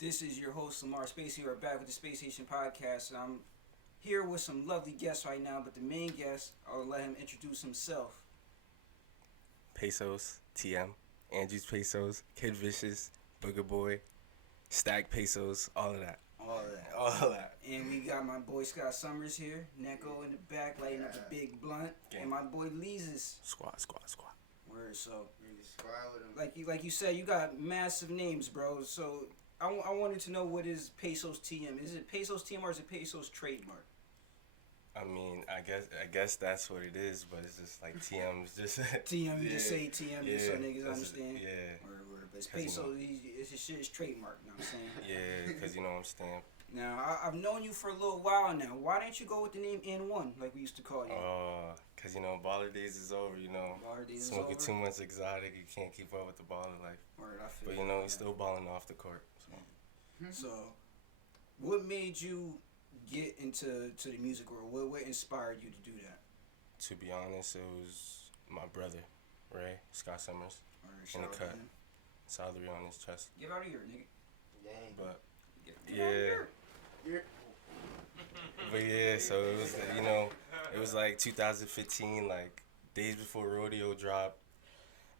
This is your host, Lamar Spacey. We're back with the Space Station Podcast. And I'm here with some lovely guests right now, but the main guest, I'll let him introduce himself. Pesos, TM, Andrews Pesos, Kid Vicious, Booger Boy, Stack Pesos, all of that. All of that. All of that. And we got my boy Scott Summers here, Neko in the back, lighting up the big blunt. Gang. And my boy Leezus. Squad. Word, so. Really squad with him. Like you said, you got massive names, bro. So I wanted to know, what is Pesos TM? Is it Pesos TM or is it Pesos trademark? I mean, I guess that's what it is, but it's just like TM's just TM, you just say TM just so niggas understand. Yeah. Word. But it's Pesos, it's his shit is trademark, you know what I'm saying? Yeah, because you know I'm stamped. Now, I've known you for a little while now. Why didn't you go with the name N1, like we used to call you? Because, you know, baller days is over, you know. Baller days is Smoking over? too much exotic, you can't keep up with the baller life. Word, I feel But, you know, he's still balling off the court. So, what made you get into the music world? What inspired you to do that? To be honest, it was my brother, Ray, Scott Summers, Word, in shout the out to cut. him. Salary on his chest. Get out of here, nigga. Dang. But, Get out of here. so it was, you know, it was like 2015, like days before Rodeo dropped,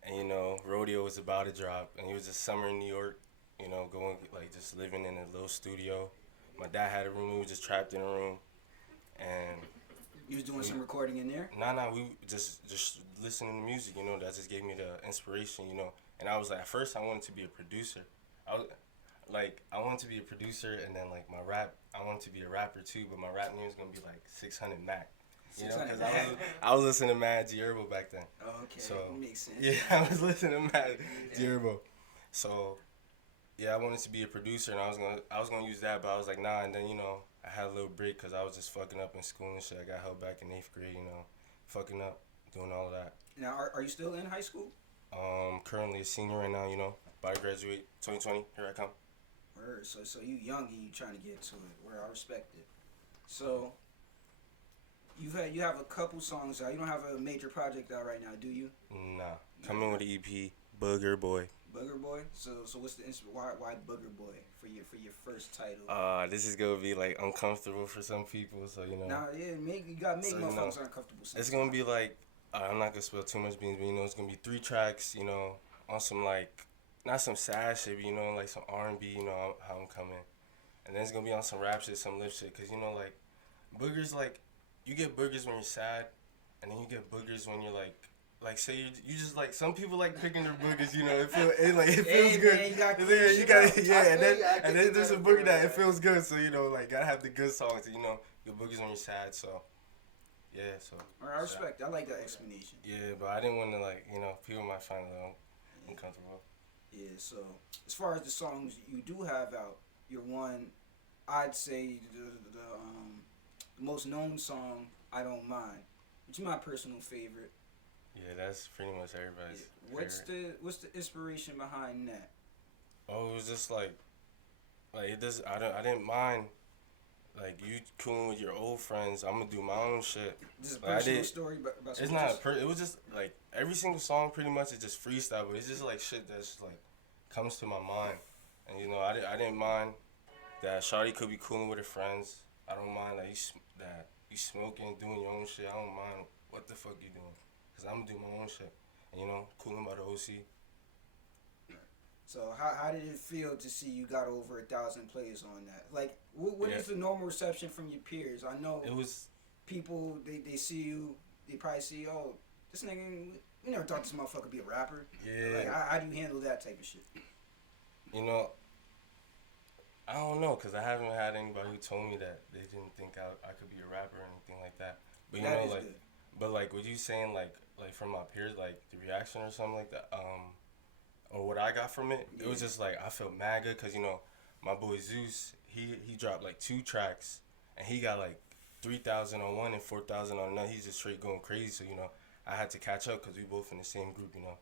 and you know, Rodeo was about to drop, and it was just summer in New York, you know, going like just living in a little studio. My dad had a room, we were just trapped in a room, and You was doing some recording in there? we just listening to music, you know, that just gave me the inspiration, you know, and I was like, at first I wanted to be a producer. I wanted to be a producer, and then like I wanted to be a rapper too, but my rap name was gonna be like 600 Mac. You know, 600 because Mac. I was listening to Mad Gierbo back then. Oh, okay. So, makes sense. Yeah, I was listening to Mad Gierbo. So, yeah, I wanted to be a producer, and I was gonna use that, but I was like, nah. And then, you know, I had a little break because I was just fucking up in school and shit. I got held back in 8th grade, you know, fucking up, doing all of that. Now, are you still in high school? Currently a senior right now, you know, about to graduate 2020. Here I come. Word. So you young and you trying to get to it. Where I respect it. So you have a couple songs out. You don't have a major project out right now, do you? Nah, coming with the EP, Booger Boy. Booger Boy. So what's the why Booger Boy for your first title? This is gonna be like uncomfortable for some people, so you know. Nah, yeah, you gotta make So, motherfuckers you know, uncomfortable. It's gonna be like, I'm not gonna spill too much beans, but you know, it's gonna be 3 tracks, you know, on some like, not some sad shit, but you know, like some R&B, you know, how I'm coming. And then it's gonna be on some rap shit, some lip shit, cause you know, like, boogers, like, you get boogers when you're sad, and then you get boogers when you're like say you just like, some people like picking their boogers, you know, it feels Hey, good. man, you gotta And clean then shit up. and then there's a booger that it feels good, so you know, like, gotta have the good songs, you know, your boogers when you're sad, so. Yeah, so. Alright, I respect. I like that explanation. Yeah, but I didn't want to, like, you know, people might find it a little uncomfortable. Yeah. So as far as the songs you do have out, your one, I'd say the most known song, I Don't Mind, which is my personal favorite. Yeah, that's pretty much everybody's favorite. What's the inspiration behind that? Oh, it was just like it does. I didn't mind. Like, you cooling with your old friends, I'm gonna do my own shit. This is a Like, personal story, but It's not. It was just like every single song, pretty much, is just freestyle, but it's just like shit that's like comes to my mind, and you know, I didn't mind that Shawty could be cooling with her friends. I don't mind that you smoking, doing your own shit. I don't mind what the fuck you doing, cause I'm gonna do my own shit. And, you know, cooling by the OC. So how did it feel to see you got over 1,000 plays on that? Like, what is the normal reception from your peers? I know It was. people, they see you, they probably see, oh, this nigga, we never thought this motherfucker would be a rapper. Yeah. Like, how do you handle that type of shit? You know, I don't know, cause I haven't had anybody who told me that they didn't think I could be a rapper or anything like that. But you That know, is like, good. but like, what you saying, like from my peers, like the reaction or something like that, or what I got from it, it was just like I felt mad good, cause you know, my boy Zeus, he dropped like 2 tracks, and he got like 3,000 on one and 4,000 on another. He's just straight going crazy. So you know, I had to catch up, cause we both in the same group, you know,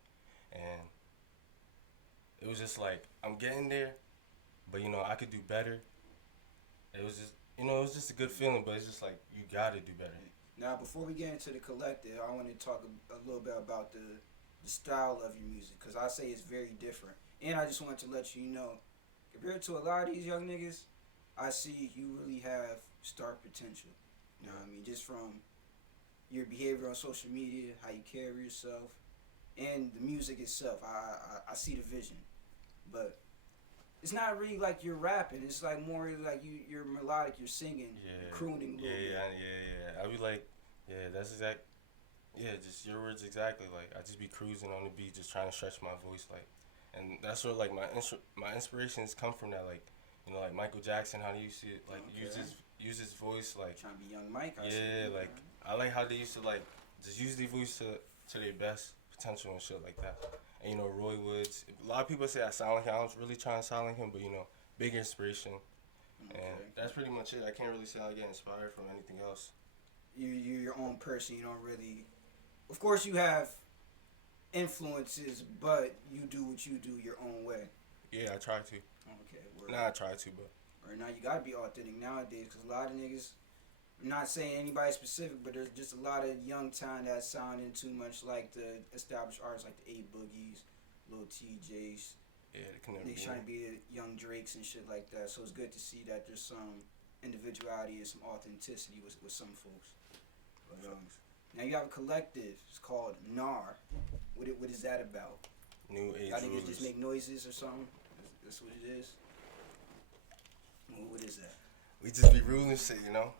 and it was just like, I'm getting there, but you know, I could do better. It was just, you know, it was just a good feeling, but it's just like, you gotta do better. Now, before we get into the collective, I want to talk a little bit about the style of your music, because I say it's very different. And I just wanted to let you know, compared to a lot of these young niggas, I see you really have star potential. You know what I mean? Just from your behavior on social media, how you carry yourself, and the music itself. I see the vision, but it's not really like you're rapping. It's like more like you're melodic. You're singing, you're crooning a little bit. Yeah. I be like, yeah, that's exact. Yeah, just your words exactly. Like I just be cruising on the beat, just trying to stretch my voice, like, and that's where like my inspirations come from. That like, you know, like Michael Jackson, how he used to like use his voice, like Trying to be young Mike. like I like how they used to like just use their voice to their best potential and shit like that. And you know, Roy Woods. A lot of people say I sound like him. I was really trying to sound like him, but you know, big inspiration. Okay. And that's pretty much it. I can't really say I get inspired from anything else. You're your own person. You don't really. Of course, you have influences, but you do what you do your own way. Yeah, I try to. Okay. Word. Nah, I try to, but. Or now you gotta be authentic nowadays, because a lot of niggas. I'm not saying anybody specific, but there's just a lot of young talent that's sounding too much like the established artists, like the A Boogies, Lil TJs. Yeah, they can never Niggas trying to be the young Drakes and shit like that. So it's good to see that there's some individuality and some authenticity with some folks. But, now you have a collective. It's called NAR. What is that about? New age Y'all niggas rulers. just make noises or something? That's what it is? What is that? We just be ruling shit, you know.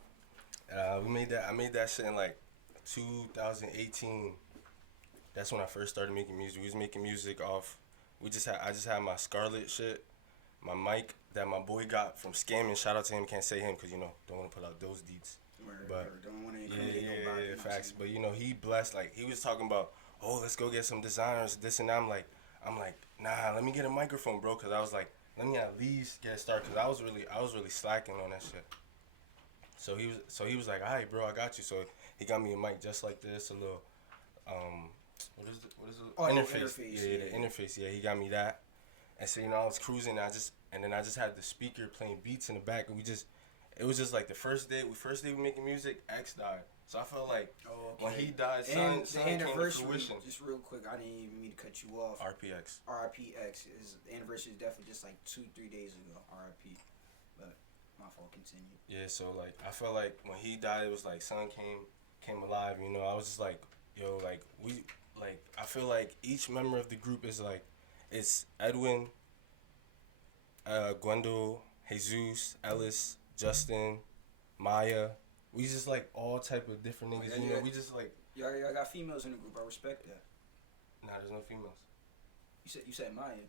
I made that shit in like 2018. That's when I first started making music. We was making music off. I just had my Scarlet shit, my mic that my boy got from Scamming. Shout out to him. Can't say him because you know don't want to put out those deeds. But don't want to incriminate nobody. Yeah, facts. But you know he blessed. Like he was talking about, oh, let's go get some designers, this and that. I'm like, nah, let me get a microphone, bro, because I was like, let me at least get started, because I was really slacking on that shit. So he was like, all right, bro, I got you. So he got me a mic just like this, a little, what is it? Oh, interface. Yeah, The interface. Yeah, he got me that. And so, you know, I was cruising, and then I just had the speaker playing beats in the back, and it was just like the first day we making music, X died. So I felt like when he died, son came to fruition. Just real quick, I didn't even mean to cut you off. RPX is the anniversary is definitely just like 2-3 days ago. RIP. But my fault. Continue. Yeah, so like I felt like when he died, it was like son came alive. You know, I was just like, yo, like I feel like each member of the group is like, it's Edwin, Gwendol, Jesus, Ellis, Justin, Maya. We just like all type of different niggas. You know, we just like. Y'all got females in the group. I respect that. Nah, there's no females. You said Maya.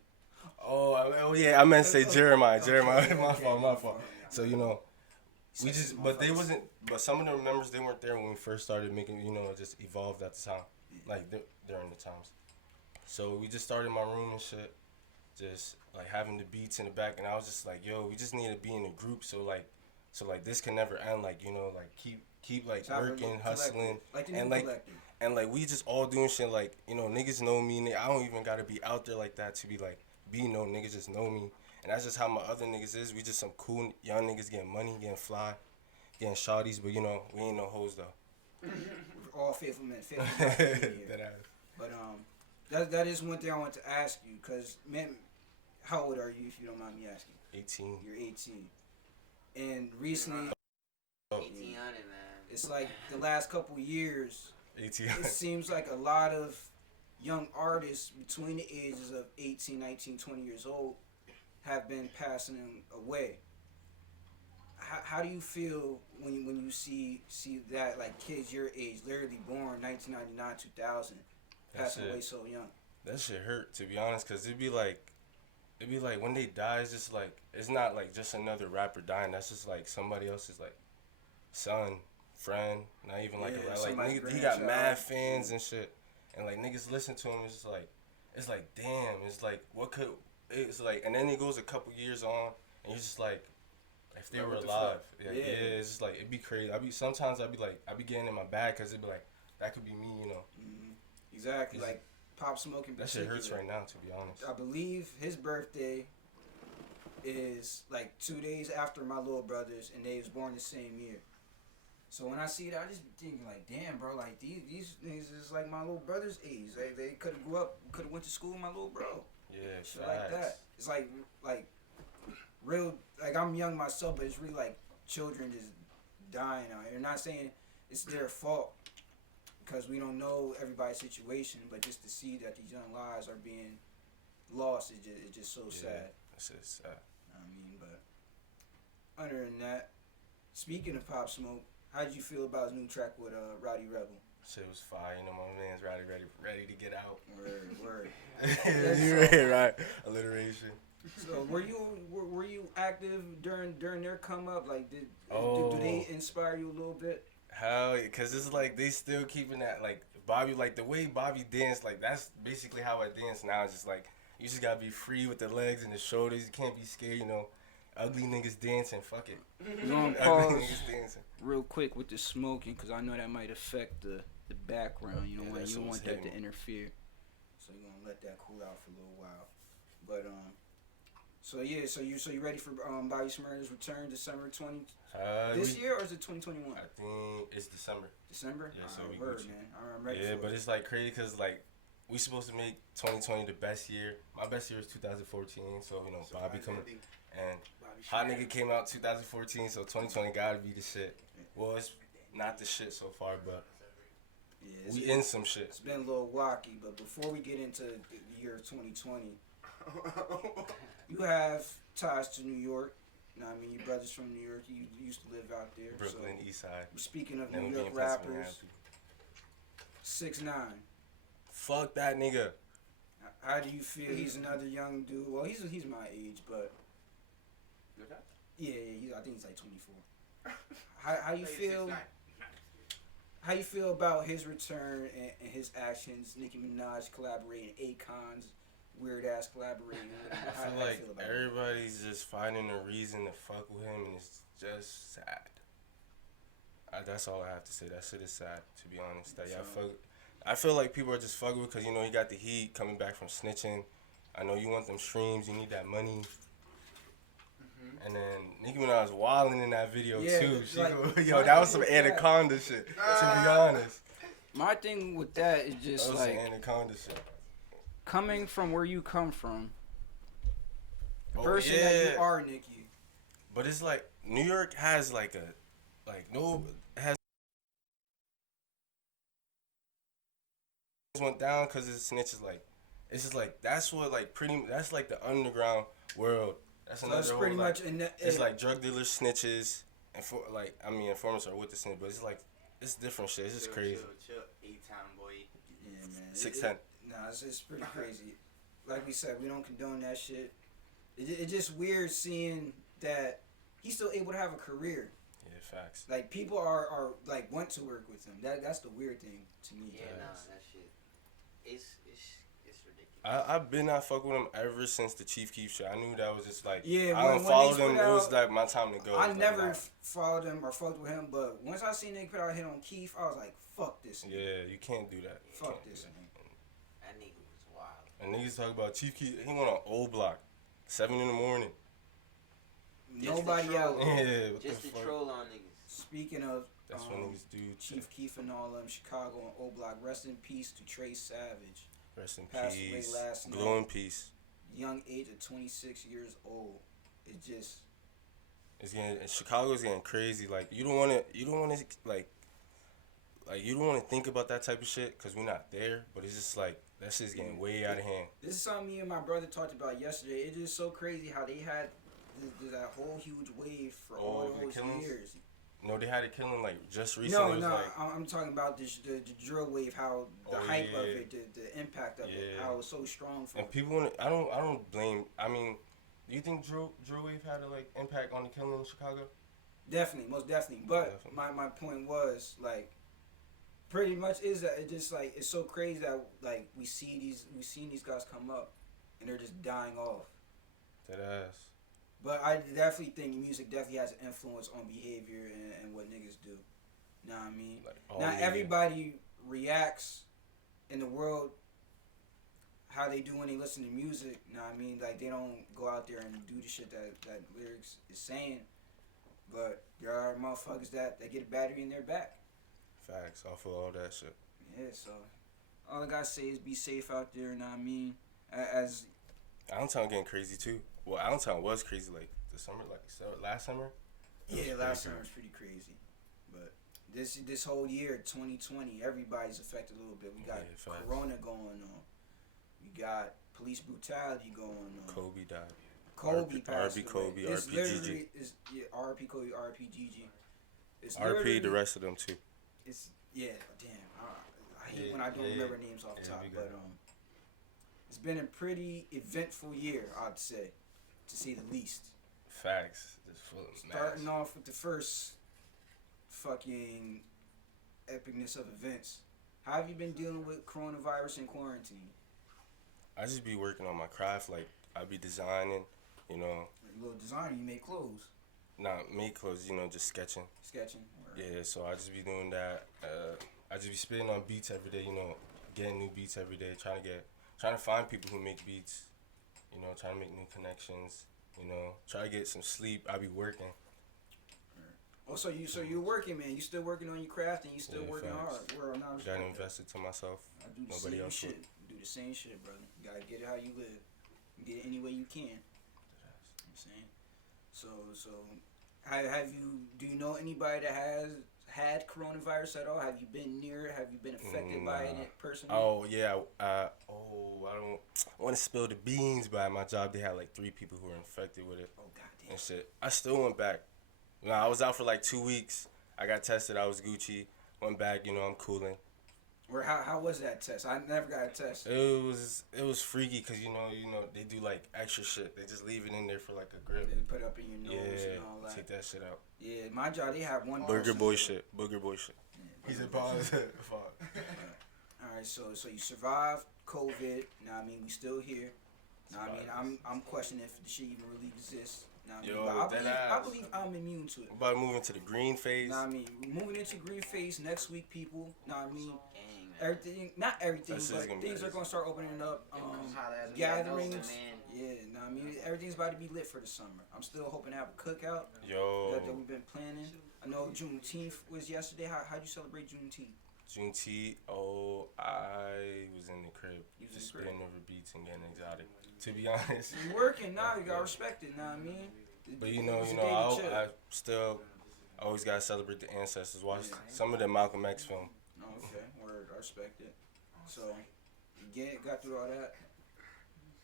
Oh yeah, I meant to say Jeremiah. Okay, My fault. Yeah. So you know, we just, but they wasn't. But some of the members, they weren't there when we first started making. You know, just evolved at the time, like during the times. So we just started in my room and shit, just like having the beats in the back, and I was just like, yo, we just need to be in a group, so this can never end. Like, you know, like keep like working, hustling, and like we just all doing shit. Like, you know, niggas know me. I don't even gotta be out there like that to be like known. Niggas just know me, and that's just how my other niggas is. We just some cool young niggas getting money, getting fly, getting shawties, but you know we ain't no hoes though. We're all faithful men. That ass. But that is one thing I want to ask you, cause man, how old are you if you don't mind me asking? 18. You're 18. And recently, 1800, man. It's like the last couple years, 18. It seems like a lot of young artists between the ages of 18, 19, 20 years old have been passing away. How do you feel when you see that, like, kids your age, literally born 1999, 2000, passing away so young? That shit hurt, to be honest, because it'd be like when they die, it's just like, it's not like just another rapper dying. That's just like somebody else's like son, friend, not even like a like nigga, he got mad fans and shit, and like niggas listen to him. It's like damn, it's like it's like, and then he goes a couple years on, and you're just like, if they were alive, it's just like, it'd be crazy. Sometimes I'd be getting in my bag, because it'd be like, that could be me, you know. Mm-hmm. Exactly, like Pop Smoke in particular. That shit hurts right now, to be honest. I believe his birthday is like 2 days after my little brother's, and they was born the same year. So when I see that, I just be thinking like, damn, bro, like these niggas is like my little brother's age. They could have grew up, could have went to school with my little bro. Yeah, shit like that. It's like real, like I'm young myself, but it's really like children just dying out here. Not saying it's their fault because we don't know everybody's situation, but just to see that these young lives are being lost, it's just so sad. It's just sad. I mean, but other than that, speaking of Pop Smoke, how did you feel about his new track with Rowdy Rebel? Shit was fire. You know, my man's ready to get out. Word. You right. Alliteration. So were you active during their come up? Like do they inspire you a little bit? Hell, cause it's like they still keeping that like Bobby, like the way Bobby danced, like that's basically how I dance now. It's just like you just gotta be free with the legs and the shoulders. You can't be scared, you know. Ugly niggas dancing, fuck it. We're gonna pause real quick with the smoking, cause I know that might affect the background. You know, you don't want that to interfere. So you're gonna let that cool out for a little while. But so you ready for Bobby Shmurda's return December 20 this year, or is it 2021? I think it's December. December? Yeah, so right, we word, Gucci. man. I'm ready. Yeah, but it's like crazy because like we supposed to make 2020 the best year. My best year is 2014, so you know Bobby coming and Hot Nigga came out 2014, so 2020 gotta be the shit. Well, it's not the shit so far, but yeah, we in some shit. It's been a little wacky, but before we get into the year 2020, you have ties to New York. You know what I mean? Your brother's from New York. You used to live out there. Brooklyn, so, East Side. Speaking of Never New been York in rappers, 6ix9ine. Fuck that nigga. How do you feel? He's another young dude. Well, he's my age, but yeah, I think he's like 24. How you feel? How you feel about his return and his actions? Nicki Minaj collaborating, Akon's weird ass collaborating. I feel like everybody's just finding a reason to fuck with him, and it's just sad. That's all I have to say. That shit is sad, to be honest. That I feel like people are just fucking with because you know he got the heat coming back from snitching. I know you want them streams, you need that money. And then Nicki Minaj wilding in that video too. That was some Anaconda shit. To be honest, my thing with that is just that was like some Anaconda shit. Coming from where you come from, the person that you are, Nicki. But it's like New York has like went down because his snitches like it's just like that's what like that's like the underground world. That's another so pretty whole, much like, it's like drug dealers, snitches, and informants are with the snitch, but it's like it's different shit. It's just crazy. Chill, 8-time boy. Yeah, man. 6'10". Nah, it's pretty crazy. Like we said, we don't condone that shit. It's just weird seeing that he's still able to have a career. Yeah, facts. Like people are like want to work with him. That's the weird thing to me. Yeah, nah, that shit. It's ridiculous. I've been not fucking with him ever since the Chief Keef shit. I knew that was just like I don't follow them. It was like my time to go. I never followed him or fucked with him, but once I seen nigga put out a hit on Keef, I was like, fuck this nigga. Yeah, you can't do that. Fuck this nigga. That nigga was wild. And niggas talk about Chief Keef. He went on Old Block, 7 in the morning. Nobody out. Yeah, just to troll on niggas. Speaking of, that's what niggas do. Chief Keef and all them, Chicago and O Block. Rest in peace to Trey Savage. Rest in Passed peace. away last Glow night. in peace. Young age of 26 years old. Chicago's getting crazy. Like you don't want to think about that type of shit because we're not there. But it's just like that shit's getting way out of hand. This is something me and my brother talked about yesterday. It's just so crazy how they had that whole huge wave for all those years. No, they had a killing like just recently. No, like, I'm talking about the drill wave, how the hype of it, the impact of it, how it was so strong. And people want to, I don't blame. I mean, do you think drill wave had a like impact on the killing in Chicago? Definitely, most definitely. But my point was like, pretty much is that it just like it's so crazy that like we seen these guys come up, and they're just dying off. That ass. But I definitely think music definitely has an influence on behavior and what niggas do. Know what I mean? Like, now everybody reacts in the world how they do when they listen to music. Know what I mean? Like they don't go out there and do the shit that lyrics is saying. But there are motherfuckers that get a battery in their back. Facts. Off of all that shit. Yeah, so all I gotta say is be safe out there. Know what I mean? As Allentown getting crazy too. Well, Allentown was crazy like the summer, like last summer. Yeah, last summer was pretty crazy, but this whole year, 2020, everybody's affected a little bit. We got Corona going on. We got police brutality going on. Kobe died. Kobe passed RP away. Kobe, It's RP literally, GG. RP Kobe, RP GG. It's RP the rest of them too. It's damn. I hate when I don't remember names off the top, but it's been a pretty eventful year, I'd say, to say the least. Facts. Just full of Starting off with the first fucking epicness of events. How have you been dealing with coronavirus and quarantine? I just be working on my craft. Like I be designing, you know. A little designer, you make clothes. Not make clothes, you know, just sketching. Sketching. Yeah, so I just be doing that. I just be spitting on beats every day, you know, getting new beats every day, trying to find people who make beats, you know, trying to make new connections, you know, try to get some sleep. I be working. Oh, so you're working, man. You still working on your craft and you still working facts. hard. Gotta invest it to myself. I do the Nobody same else shit. would. Do the same shit, brother. You gotta get it how you live. Get it any way you can. You know what I'm saying? So do you know anybody that has had coronavirus at all? Have you been near it? Have you been affected by it personally? Oh yeah. I don't want to spill the beans, but at my job they had like 3 people who were infected with it. Oh goddamn. And shit. I still went back. No, I was out for like 2 weeks. I got tested. I was Gucci. Went back. You know, I'm cooling. Or how was that test? I never got a test. It was freaky because you know they do like extra shit. They just leave it in there for like a grip. They put it up in your nose and all that. Take that shit out. Yeah, my job they have one. Booger boy shit. Booger boy shit. Yeah, He said pause. All right, so you survived COVID. Now I mean we still here. Now I mean I'm questioning if the shit even really exists. Now I mean, Yo, but I believe I'm immune to it. I'm about to move into the green phase. Now I mean moving into green phase next week, people. Now I mean Gang, man. everything, not everything, That's but just things are gonna start opening up. Gatherings. Yeah, now I mean everything's about to be lit for the summer. I'm still hoping to have a cookout Yo. that we've been planning. I know Juneteenth was yesterday. How'd you celebrate Juneteenth? Juneteenth, I was in the crib, You was in just the crib? spitting over beats and getting exotic. To be honest. You working now? You gotta respect it. Now I mean. But you It know, was a day to chill. I still always gotta celebrate the ancestors. Watch Yeah. some of the Malcolm X film. Oh, okay, word, I respect it. So, you got through all that.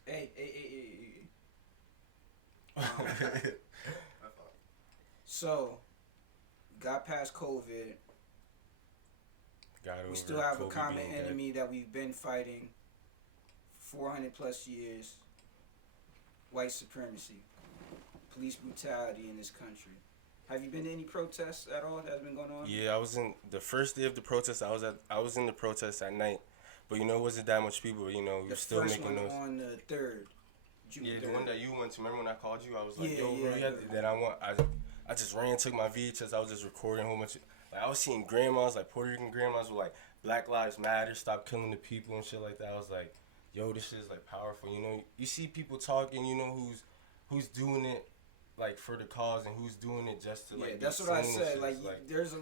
Hey. So, got past COVID. Got over We still have Kobe a common being dead. enemy that we've been fighting 400 plus years. White supremacy. Police brutality in this country. Have you been to any protests at all that has been going on? Yeah, I was in the first day of the protest. I was in the protest at night, but you know, it wasn't that much people. You know, we The were still first making one those. on the 3rd. June Yeah, 3rd. the one that you went to. Remember when I called you? I was like, Yeah, yo, bro, yeah. then I just ran, took my VHS. I was just recording a whole bunch. Like I was seeing grandmas, like Puerto Rican grandmas, with like Black Lives Matter, stop killing the people and shit like that. I was like, yo, this shit is like powerful. You know, you see people talking. You know who's doing it like for the cause and who's doing it just to like. Yeah, that's what I seen and said. shit. Like, It's there's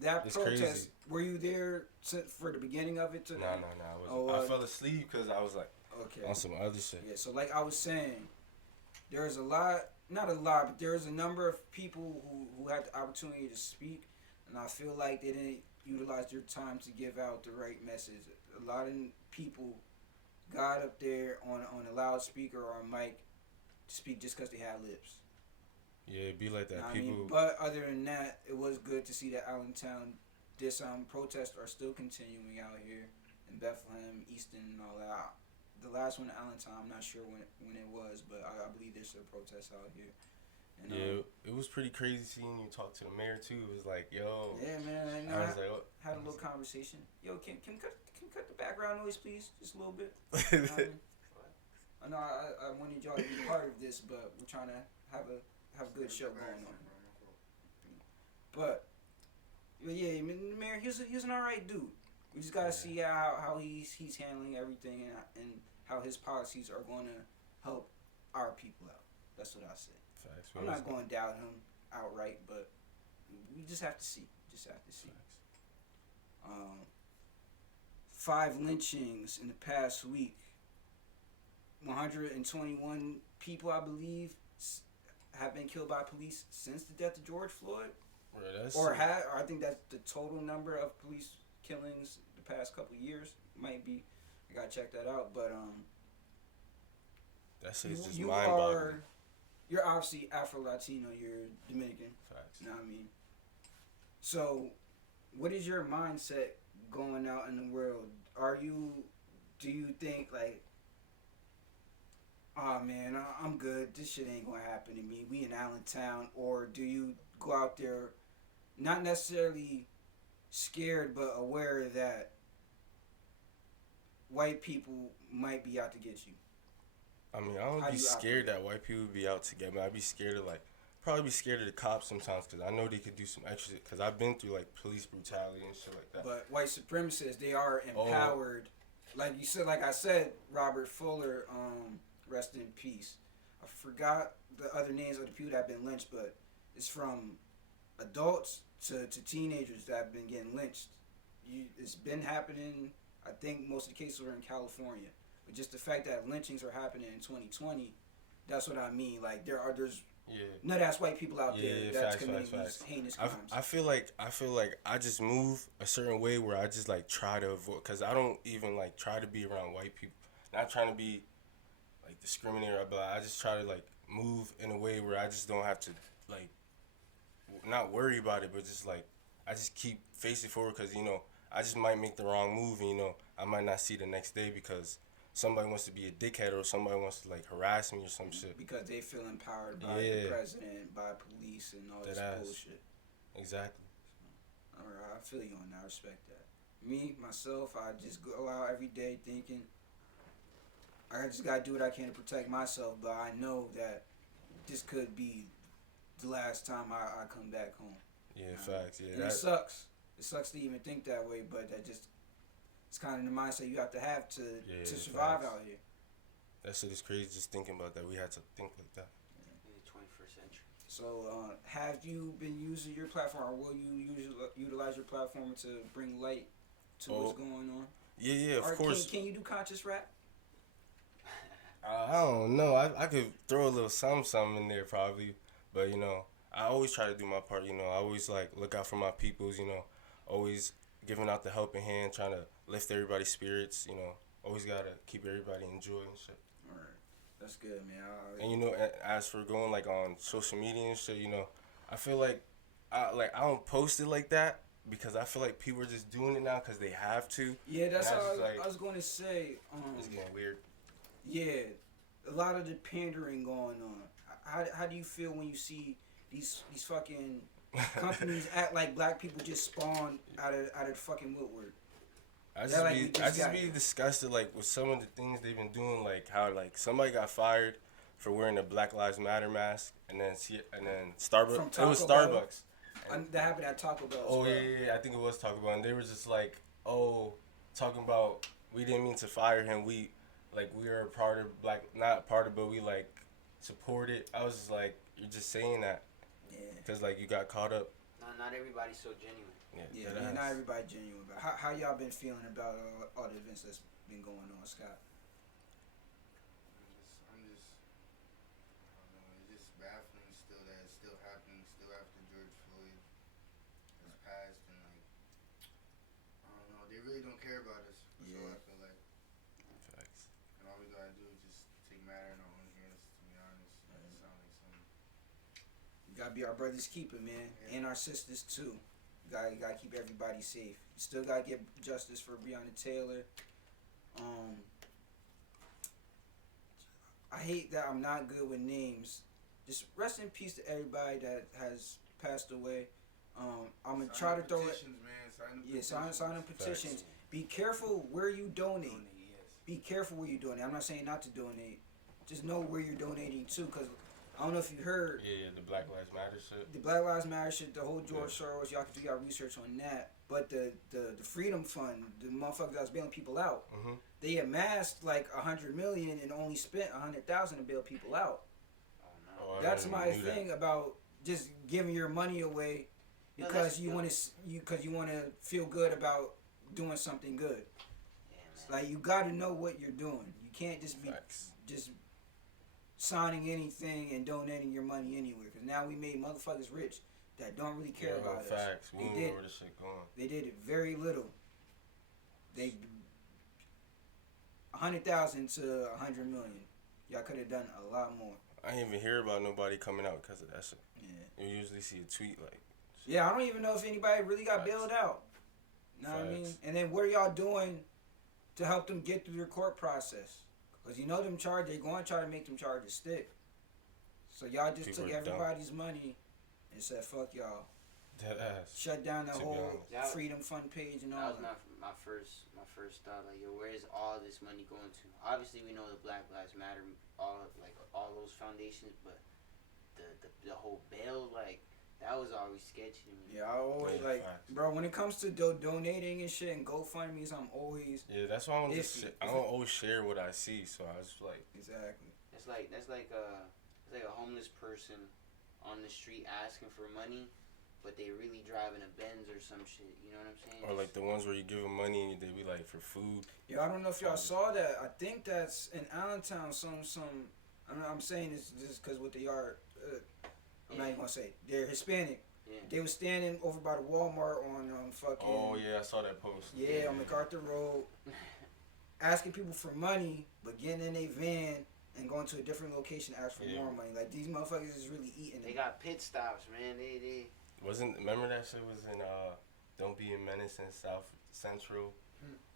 that it's protest. crazy. Were you there for the beginning of it? No, I wasn't. Oh, I fell asleep because I was like Okay. on some other shit. Yeah. So like I was saying, there's not a lot, but there's a number of people who had the opportunity to speak, and I feel like they didn't utilize their time to give out the right message. A lot of people got up there on a loudspeaker or a mic to speak just because they had lips. Yeah, it be like that. Know what I People. mean? But other than that, it was good to see that Allentown, this protests are still continuing out here in Bethlehem, Easton, and all that. The last one in Allentown, I'm not sure when it was, but I believe there's still protests out here. And, Yeah, it was pretty crazy seeing you talk to the mayor too. It was like, yo. yeah, man. I was like, what? Had a little conversation. Yo, can we cut the background noise, please, just a little bit. You know what I mean? I know I wanted y'all to be part of this, but we're trying to have a good show going on. But yeah, I mean, the mayor, he's an alright dude. We just gotta see how he's handling everything and how his policies are going to help our people out. That's what I say. Facts. I'm not going to doubt him outright, but we just have to see. Facts. 5 lynchings in the past week. 121 people, I believe, have been killed by police since the death of George Floyd, Bro, that's or I think that's the total number of police killings the past couple years. Might be. I gotta check that out. But that shit's just you mind boggling. are. You're obviously Afro Latino. You're Dominican. Facts. You know what I mean? So, what is your mindset going out in the world? Do you think like, oh man, I'm good. This shit ain't gonna happen to me. We in Allentown, or do you go out there, not necessarily scared, but aware that white people might be out to get you? I mean, I don't be scared that white people be out to get me. I'd be scared of probably be scared of the cops sometimes because I know they could do some extra shit. Because I've been through like police brutality and shit like that. But white supremacists, they are empowered. Like you said, like I said, Robert Fuller, rest in peace. I forgot the other names of the people that have been lynched, but it's from adults to teenagers that have been getting lynched. It's been happening. I think most of the cases were in California. But just the fact that lynchings are happening in 2020, that's what I mean. Like there's nut ass white people out there that's committing these heinous crimes. I feel like I just move a certain way where I just like try to avoid, because I don't even like try to be around white people. Not trying to be like discriminating, but I just try to like move in a way where I just don't have to like not worry about it, but just like I just keep facing forward, because I just might make the wrong move, and I might not see the next day because somebody wants to be a dickhead or somebody wants to like harass me or some shit. Because they feel empowered by the president, by police, and all this bullshit. Exactly. Alright, I feel you on that. I respect that. Me, myself, I just go out every day thinking I just gotta do what I can to protect myself, but I know that this could be the last time I come back home. Yeah, facts. Yeah, and it sucks. It sucks to even think that way, but that just it's kind of the mindset you have to survive out here. That shit is crazy just thinking about that. We had to think like that. In the 21st century. So, have you been using your platform, or will you utilize your platform to bring light to what's going on? Yeah, of course. Can you do conscious rap? I don't know. I could throw a little something in there probably, but I always try to do my part. I always like look out for my peoples. Always giving out the helping hand, trying to lift everybody's spirits. Always gotta keep everybody in joy and shit. All right, that's good, man. And as for going like on social media and shit, I feel like I don't post it like that because I feel like people are just doing it now because they have to. Yeah, that's how I was going to say. It's getting weird. Yeah, a lot of the pandering going on. How do you feel when you see these fucking companies act like black people just spawned out of fucking Woodward? I just be disgusted like with some of the things they've been doing, like how like somebody got fired for wearing a Black Lives Matter mask, and then Starbucks. It was Starbucks. That happened at Taco Bell. Oh yeah, I think it was Taco Bell, and they were just like, talking about we didn't mean to fire him. We are a part of not part of, but we like support it. I was just like, you're just saying that. Yeah. Because like you got caught up. Not everybody's so genuine. Yeah, not everybody genuine. But how y'all been feeling about all the events that's been going on, Scott? I don't know, it's just baffling still that it's still happening, still after George Floyd has passed, and like, I don't know, they really don't care about us. That's all I feel like. Facts. And all we gotta do is just take matter in our own hands, to be honest. It sounds like something. You gotta be our brother's keeper, man, and our sisters too. You gotta keep everybody safe. You still gotta get justice for Breonna Taylor. I hate that I'm not good with names. Just rest in peace to everybody that has passed away. I'm gonna try to throw it. Sign the petitions. Facts. Be careful where you donate. Be careful where you donate. I'm not saying not to donate. Just know where you're donating to, because I don't know if you heard. Yeah, the Black Lives Matter shit. The Black Lives Matter shit, the whole George Soros, y'all can do y'all research on that. But the Freedom Fund, the motherfuckers that was bailing people out, they amassed like $100 million and only spent $100,000 to bail people out. Oh, no. That's my thing about just giving your money away because you want to feel good about doing something good. Yeah, Like you got to know what you're doing. You can't just be just signing anything and donating your money anywhere. Because now we made motherfuckers rich that don't really care about us. Facts. We They don't did. know where this shit going. They did it very little. They 100,000 to 100 million. Y'all could have done a lot more. I didn't even hear about nobody coming out because of that shit. Yeah. You usually see a tweet like. Yeah, I don't even know if anybody really got bailed out. Know what I mean? Facts. And then what are y'all doing to help them get through their court process? Because you know them charges, they're going to try to make them charges stick. So y'all just People took are dumb. everybody's money and said, fuck y'all. Dead ass. Shut down the To be whole honest. Freedom Fund page and all That was that. my first thought. Like, yo, where is all this money going to? Obviously, we know the Black Lives Matter, all those foundations, but the whole bail, like, that was always sketchy to me. Yeah, I always Yeah, like, facts. bro, when it comes to donating and shit and GoFundMe's, I'm always, Yeah, that's why I don't always share what I see. So I was like, exactly. It's like a homeless person on the street asking for money, but they really driving a Benz or some shit. You know what I'm saying? or like the ones where you give them money and they be like for food. Yeah, I don't know if y'all saw that. I think that's in Allentown. I'm saying this just because what they are. I'm not even gonna say they're Hispanic. Yeah. They was standing over by the Walmart on fucking. Oh yeah, I saw that post. Yeah, on MacArthur Road, asking people for money, but getting in a van and going to a different location to ask for Yeah. more money. Like these motherfuckers is really eating. They got pit stops, man. They Remember that shit was in Don't Be a Menace in South Central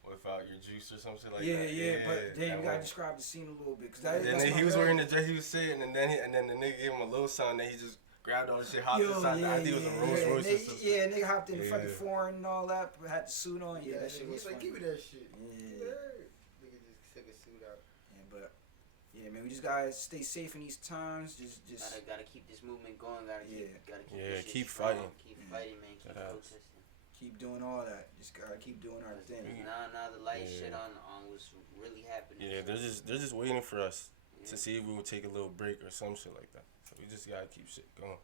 without your juice or something like yeah, that. yeah, but then you that gotta one. describe the scene a little bit, cause And that's then my he was bad. wearing the dress he was sitting, and then the nigga gave him a little something, and he just grabbed all the shit, hopped inside. I think it was a Rolls Royce or something. Yeah, nigga hopped in the Yeah. fucking foreign and all that, but had the suit on. Yeah, that shit was He's like, funny. give me that shit. Yeah. Nigga just took his suit out. Yeah, but yeah, man, we just gotta stay safe in these times. Just gotta keep this movement going. Gotta keep Yeah, this shit keep strong. fighting. Keep fighting, man. Keep That protesting. keep doing all that. Just gotta keep doing our thing. Now the light Yeah. shit on what's really happening. Yeah, they're just waiting for us Yeah. to see if we will take a little break or some shit like that. So we just gotta keep shit going.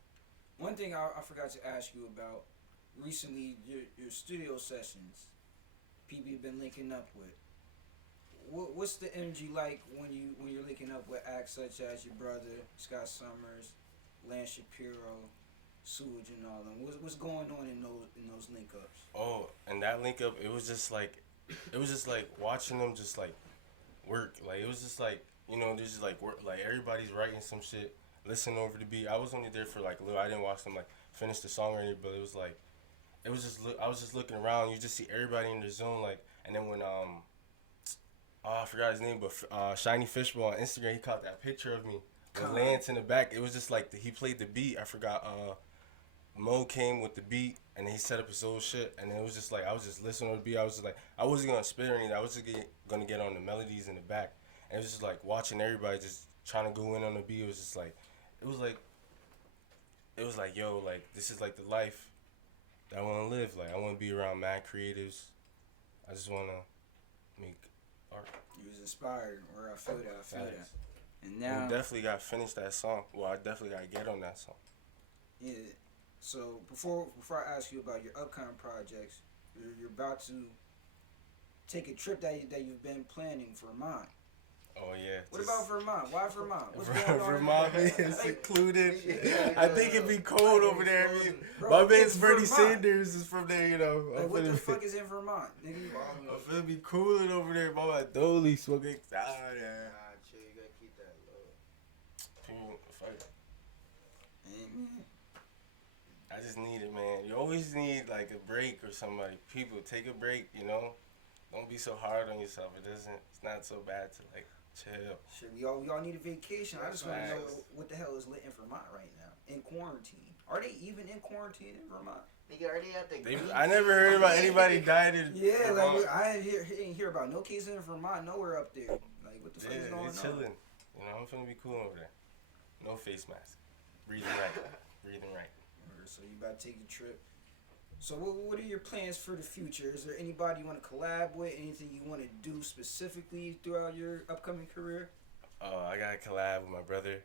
One thing I forgot to ask you about recently, your studio sessions, people you've been linking up with. What's the energy like when you're linking up with acts such as your brother Scott Summers, Lance Shapiro, Sewage, and all them? What's going on in those link ups? Oh, and that link up, it was just like watching them just like work. Like it was just like, you know, there's just like work. Like everybody's writing some shit, listening over the beat. I was only there for like a little. I didn't watch them like finish the song or anything, but it was like, I was just looking around. You just see everybody in the zone. Like, and then when I forgot his name, but Shiny Fishbowl on Instagram, he caught that picture of me with Lance in the back. It was just like he played the beat. I forgot. Mo came with the beat and he set up his old shit, and it was just like I was just listening to the beat. I was just like, I wasn't gonna spit or anything. I was just gonna get on the melodies in the back, and it was just like watching everybody just trying to go in on the beat. It was just like, it was like yo, like this is like the life that I want to live. Like I want to be around mad creatives. I just want to make art. You was inspired, or I feel that. Facts. And We now, definitely got to finish that song. Well, I definitely got to get on that song. yeah. So before I ask you about your upcoming projects, you're about to take a trip that you've been planning for Vermont. Oh yeah. What about Vermont? Why Vermont? What's going on? Vermont is secluded. I think it'd be cold over there. I mean, Bro, my man's it's Bernie Vermont. Sanders is from there, you know. Like, what the fuck is in Vermont, nigga? I'm finna be cooling over there, Mama Dolly smoking. Nah, chill, you gotta keep that low. I just need it, man. You always need like a break or somebody. People take a break, you know. Don't be so hard on yourself. It's not so bad to like chill. Shit, we all need a vacation. I just want to know Facts. what the hell is lit in Vermont right now in quarantine. Are they even in quarantine in Vermont? Nigga, are they at the green? I never heard about anybody died in Yeah, Vermont. like I didn't hear about no cases in Vermont nowhere up there. Like what the fuck is Yeah, going it's on? chilling. You know, I'm finna be cool over there. No face mask. Breathing right. Breathing right. So you about to take the trip. So what are your plans for the future? Is there anybody you want to collab with? Anything you want to do specifically throughout your upcoming career? I got a collab with my brother.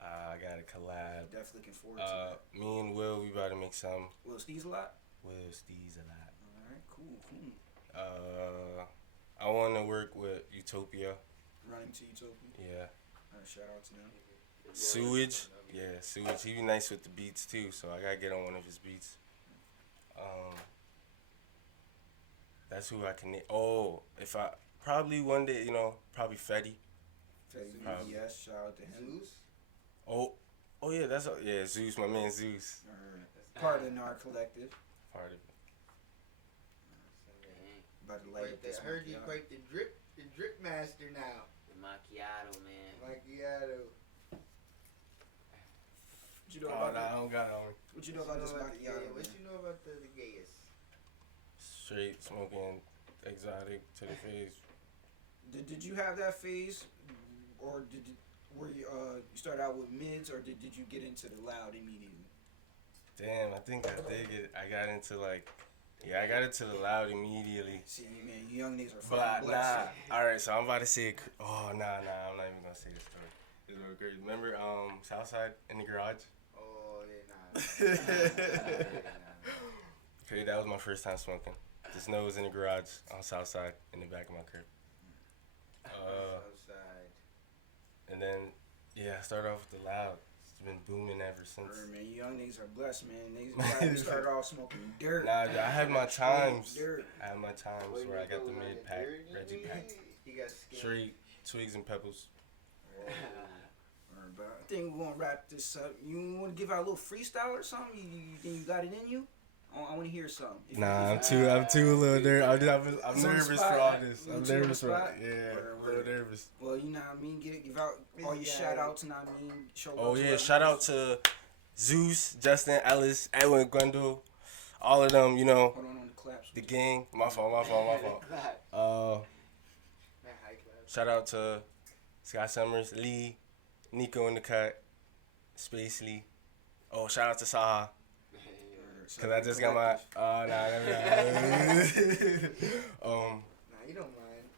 I got a collab. Definitely looking forward to that. Me and Will, we about to make some. Will Steez a lot? Will Steez a lot. All right, cool. I want to work with Utopia. Running to Utopia. Yeah. All right, shout out to them. Sewage. Yeah, Sewage. He be nice with the beats too, so I gotta get on one of his beats. That's who I can name. Oh, if I probably one day, probably Fetty. Teddy Probably. yes, shout out to him. Zeus? Oh yeah, yeah, Zeus, my man Zeus, Part of Nar Collective. part of it. About to light up this I heard you macchiato. quite the drip master now. The macchiato, man. Macchiato. What you know Oh, about nah, I that? don't got it on me. What you know about this macchiato? What man? you know about the gayest? Straight smoking, exotic to the face. Did you have that phase, or were you start out with mids, or did you get into the loud immediately? Damn, I think I did get. I got into I got into the loud immediately. See, man, you young niggas are But fucking blessed. All right, so I'm about to say. Oh nah, I'm not even gonna say this story. It's real great. Remember Southside in the garage? Oh, yeah, nah. Okay, that was my first time smoking. The snow was in the garage on Southside in the back of my crib. Outside. And then I started off with the loud. It's been booming ever since. Word, man, you young niggas are blessed, man. They started off smoking dirt. Nah, I had my times. Dirt. I had my times where I got the mid pack, Reggie pack, You got skin. straight twigs and pebbles. Word, but I think we're gonna wrap this up. You want to give out a little freestyle or something? You think you got it in you? I want to hear something. Nah, I'm too a little nervous. I'm It's on the nervous spot. for all this. You I'm too on the nervous for spot? yeah, Word, a little word. nervous. Well, you know what I mean. Give out all your Yeah. shout outs, and I mean, show Oh love to yeah, them. shout out to Zeus, Justin, Ellis, Edwin, Gwendol, all of them. You know, Hold on the claps. the gang. My fault. That high class. Shout out to Scott Summers, Lee, Nico in the cut, Space Lee. Oh, shout out to Saha. Cause I just got my Nah, you don't mind.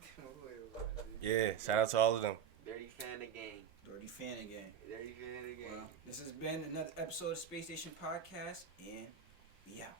yeah. Shout out to all of them. Dirty fan of gang. Dirty fan again. Dirty fan of gang. Well, this has been another episode of Space Station Podcast, and we out.